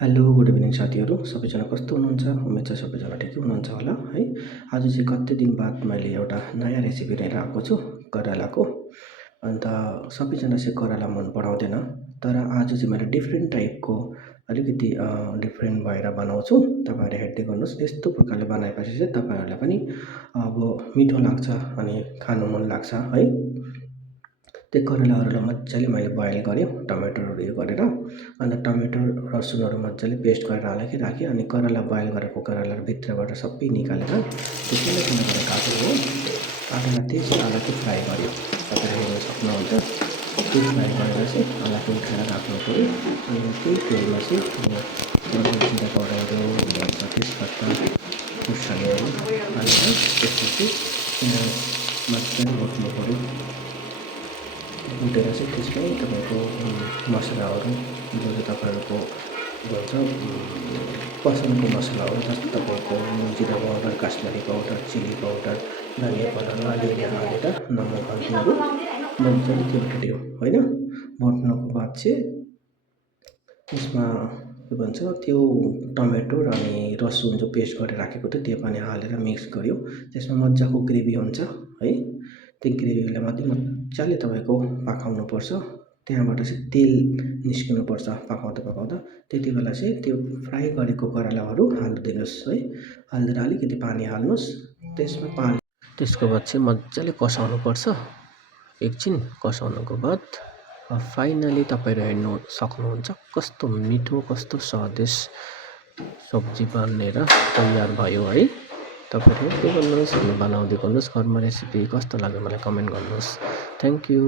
Hello good evening साथीहरू सबैजना कस्तो हुनुहुन्छ उम्मेद छ सबैजना ठिकै हुनुहुन्छ होला है। आज चाहिँ कति दिन बाद मैले एउटा नयाँ रेसिपी लिएर आएको छु करेलाको। अन्त सबैजना चाहिँ करेला मन पराउँदैन, तर आज चाहिँ मैले डिफ्रेन्ट टाइपको अलिकति डिफ्रेन्ट भएर बनाउँछु। तपाईँहरू हेर्दै गर्नुहोस्, यस्तो प्रकारले बनाएपछि चाहिँ तपाईँहरूलाई पनि अब मिठो लाग्छ अनि खानु मन लाग्छ है। त्यो करेलाहरूलाई मजाले मैले बोइल गरेँ टमाटरहरू उयो गरेर। अन्त टमाटर लसुनहरू मजाले पेस्ट गरेर राखेँ। अनि करेला बोइल गरेको करेलाहरू भित्रबाट सबै निकालेर त्यो सानो सानो गरेर काटेर काटेर त्यसै अलग्गै फ्राई गऱ्यो। तपाईँले हेर्न सक्नुहुन्छ, त्यो फ्राई गरेर चाहिँ अलग्गै उठाएर राख्नु पऱ्यो। अनि त्यही तेलमा चाहिँ जिरा पाउडरहरू भन्छ तेजपत्ता खुर्सानीहरू हालेर त्यसपछि मजाले भुट्नु पऱ्यो। भुटेर चाहिँ त्यसमै तपाईँको मसलाहरू जो चाहिँ तपाईँहरूको भन्छ पसलको मसलाहरू जस्तो तपाईँको जिरा powder, Kashmiri powder, chili powder, धनियाँ पाउडर अलिअलि हालेर नमक हल्दीहरू मजाले त्यो भुट्यो होइन। भुट्नुको बाद चाहिँ त्यसमा के भन्छ त्यो टमाटर अनि लसुन जो पेस्ट गरेर राखेको थियो त्यो पनि हालेर मिक्स गऱ्यो। त्यसमा मजाको ग्रेभी हुन्छ है। त्यो ग्रेभीलाई मात्रै मजाले तपाईँको पकाउनुपर्छ। त्यहाँबाट चाहिँ तेल निस्किनुपर्छ पकाउँदा। त्यति बेला चाहिँ त्यो फ्राई गरेको करेलाहरू हालिदिनुहोस् है। हालेर अलिकति पानी हाल्नुहोस्। त्यसको बाद चाहिँ मजाले कसाउनुपर्छ। एकछिन कसाउनुको बाद फाइनली तपाईँहरू हेर्नु सक्नुहुन्छ कस्तो मिठो कस्तो स्वादिष्ट सब्जी बनेर तयार भयो है। तपाईँहरू के गर्नुहोस्, बनाउँदै गर्नुहोस्। घरमा रेसिपी कस्तो लाग्यो मलाई कमेन्ट गर्नुहोस्। Thank you.